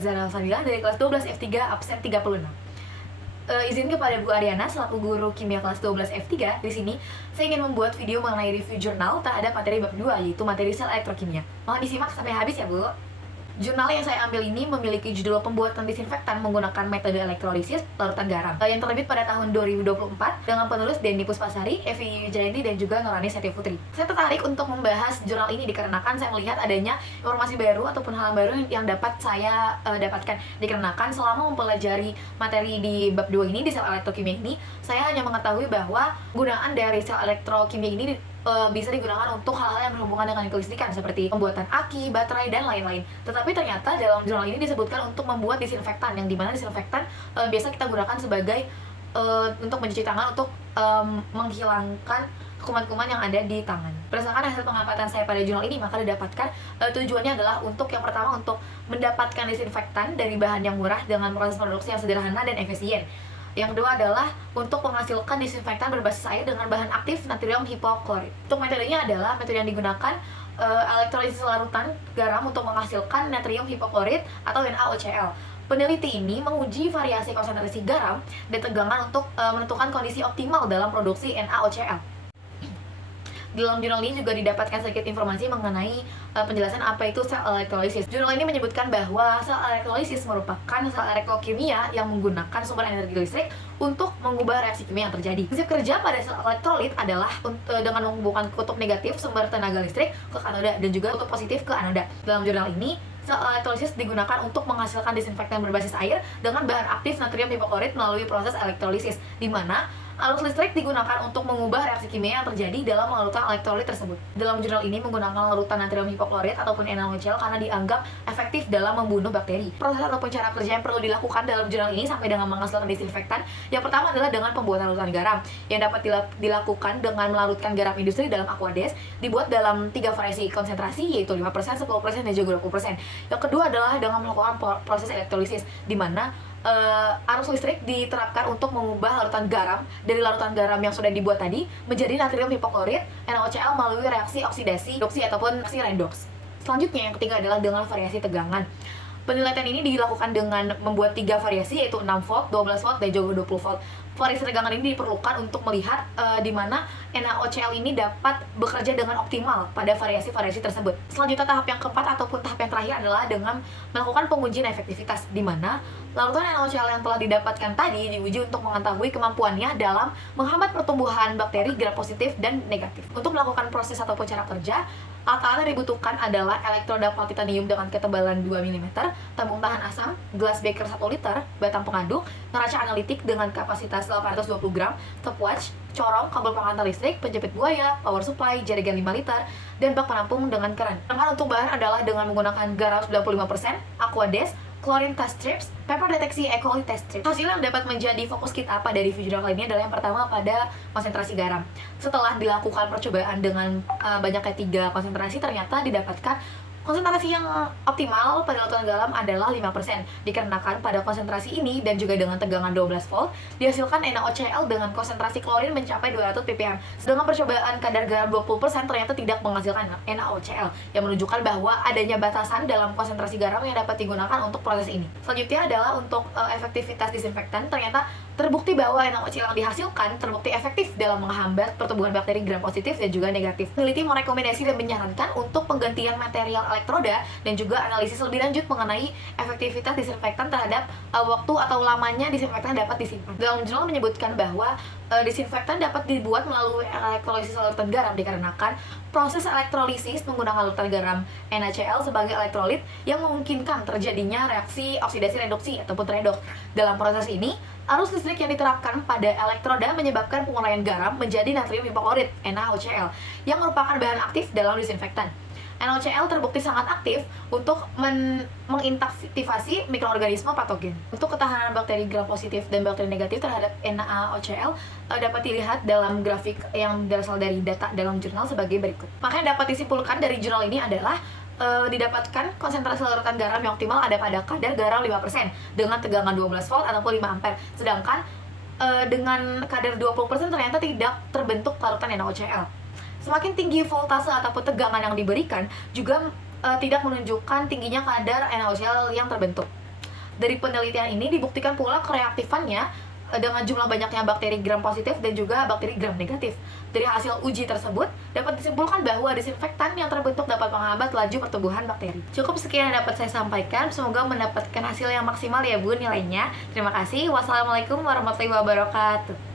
Zara Fadila dari kelas 12 F3 absen 36. Izin kepada Bu Ariana selaku guru kimia kelas 12 F3. Di sini saya ingin membuat video mengenai review jurnal terhadap materi bab 2, yaitu materi sel elektrokimia. Mohon disimak sampai habis ya, Bu. Jurnal yang saya ambil ini memiliki judul pembuatan disinfektan menggunakan metode elektrolisis larutan garam, yang terbit pada tahun 2024 dengan penulis Denny Puspasari, Evi Wijayanti, dan juga Nurani Setia Putri. Saya tertarik untuk membahas jurnal ini dikarenakan saya melihat adanya informasi baru ataupun hal baru yang dapat saya dapatkan. Dikarenakan selama mempelajari materi di bab 2 ini, di sel elektrokimia ini, saya hanya mengetahui bahwa gunaan dari sel elektrokimia ini bisa digunakan untuk hal-hal yang berhubungan dengan kelistrikan seperti pembuatan aki, baterai, dan lain-lain. Tetapi ternyata dalam jurnal ini disebutkan untuk membuat disinfektan, yang dimana disinfektan biasa kita gunakan sebagai untuk mencuci tangan, untuk menghilangkan kuman-kuman yang ada di tangan. Berdasarkan hasil pengamatan saya pada jurnal ini, maka didapatkan tujuannya adalah untuk yang pertama untuk mendapatkan disinfektan dari bahan yang murah dengan proses produksi yang sederhana dan efisien. Yang kedua adalah untuk menghasilkan disinfektan berbasis air dengan bahan aktif natrium hipoklorit. Untuk metodenya adalah metode yang digunakan elektrolisis larutan garam untuk menghasilkan natrium hipoklorit atau NaOCl. Peneliti ini menguji variasi konsentrasi garam dan tegangan untuk menentukan kondisi optimal dalam produksi NaOCl. Dalam jurnal ini juga didapatkan sedikit informasi mengenai penjelasan apa itu sel elektrolisis. Jurnal ini menyebutkan bahwa sel elektrolisis merupakan sel elektrokimia yang menggunakan sumber energi listrik untuk mengubah reaksi kimia yang terjadi. Prinsip kerja pada sel elektrolit adalah dengan menghubungkan kutub negatif sumber tenaga listrik ke katoda dan juga kutub positif ke anoda. Dalam jurnal ini, sel elektrolisis digunakan untuk menghasilkan disinfektan berbasis air dengan bahan aktif natrium hipoklorit melalui proses elektrolisis, di mana arus listrik digunakan untuk mengubah reaksi kimia yang terjadi dalam larutan elektrolit tersebut. Dalam jurnal ini menggunakan larutan natrium hipoklorit ataupun NaOCl karena dianggap efektif dalam membunuh bakteri. Proses ataupun cara kerja yang perlu dilakukan dalam jurnal ini sampai dengan menghasilkan disinfektan, yang pertama adalah dengan pembuatan larutan garam, yang dapat dilakukan dengan melarutkan garam industri dalam aquades, dibuat dalam 3 variasi konsentrasi, yaitu 5%, 10%, dan juga 20%. Yang kedua adalah dengan melakukan proses elektrolisis, di mana arus listrik diterapkan untuk mengubah larutan garam dari larutan garam yang sudah dibuat tadi menjadi natrium hipoklorit NaOCl melalui reaksi oksidasi ataupun reaksi redox. Selanjutnya yang ketiga adalah dengan variasi tegangan. Penelitian ini dilakukan dengan membuat 3 variasi, yaitu 6 volt, 12 volt, dan juga 20 volt. Variasi tegangan ini diperlukan untuk melihat di mana NaOCl ini dapat bekerja dengan optimal pada variasi-variasi tersebut. Selanjutnya tahap yang keempat ataupun tahap yang terakhir adalah dengan melakukan pengujian efektivitas, di mana larutan NaOCl yang telah didapatkan tadi diuji untuk mengetahui kemampuannya dalam menghambat pertumbuhan bakteri gram positif dan negatif. Untuk melakukan proses ataupun cara kerja, alat-alat yang dibutuhkan adalah elektroda platitanium dengan ketebalan 2 mm, tabung tahan asam, gelas beker 1 liter, batang pengaduk, neraca analitik dengan kapasitas 820 gram, stopwatch, corong, kabel pengantar listrik, penjepit buaya, power supply, jerigen 5 liter, dan bak penampung dengan keran. Bahan untuk bahan adalah dengan menggunakan garam 95%, aquades, chlorine test strips, paper deteksi E. coli test strips. Hasil yang dapat menjadi fokus kita pada review jurnal kali ini adalah yang pertama pada konsentrasi garam. Setelah dilakukan percobaan dengan banyaknya 3 konsentrasi, ternyata didapatkan konsentrasi yang optimal pada larutan garam adalah 5%. Dikarenakan pada konsentrasi ini dan juga dengan tegangan 12 volt, dihasilkan NaOCl dengan konsentrasi klorin mencapai 200 ppm. Sedangkan percobaan kadar garam 20% ternyata tidak menghasilkan NaOCl, yang menunjukkan bahwa adanya batasan dalam konsentrasi garam yang dapat digunakan untuk proses ini. Selanjutnya adalah untuk efektivitas disinfektan. Ternyata terbukti bahwa NaOCl yang dihasilkan terbukti efektif dalam menghambat pertumbuhan bakteri gram positif dan juga negatif. Peneliti merekomendasi dan menyarankan untuk penggantian material elektroda dan juga analisis lebih lanjut mengenai efektivitas disinfektan terhadap waktu atau lamanya disinfektan dapat disimpan. Dalam jurnal menyebutkan bahwa disinfektan dapat dibuat melalui elektrolisis larutan garam dikarenakan proses elektrolisis menggunakan larutan garam NaCl sebagai elektrolit yang memungkinkan terjadinya reaksi oksidasi reduksi ataupun redox. Dalam proses ini, arus listrik yang diterapkan pada elektroda menyebabkan penguraian garam menjadi natrium hipoklorit NaOCl yang merupakan bahan aktif dalam disinfektan. NaOCl terbukti sangat aktif untuk menginaktivasi mikroorganisme patogen. Untuk ketahanan bakteri gram positif dan bakteri negatif terhadap NaOCl dapat dilihat dalam grafik yang berasal dari data dalam jurnal sebagai berikut. Maka yang dapat disimpulkan dari jurnal ini adalah didapatkan konsentrasi larutan garam yang optimal ada pada kadar garam 5% dengan tegangan 12 volt ataupun 5 ampere. Sedangkan dengan kadar 20% ternyata tidak terbentuk larutan NaOCl. Semakin tinggi voltase ataupun tegangan yang diberikan juga tidak menunjukkan tingginya kadar NaOCl yang terbentuk. Dari penelitian ini dibuktikan pula kereaktifannya dengan jumlah banyaknya bakteri gram positif dan juga bakteri gram negatif. Dari hasil uji tersebut, dapat disimpulkan bahwa desinfektan yang terbentuk dapat menghambat laju pertumbuhan bakteri. Cukup sekian yang dapat saya sampaikan, semoga mendapatkan hasil yang maksimal ya Bu nilainya. Terima kasih, wassalamualaikum warahmatullahi wabarakatuh.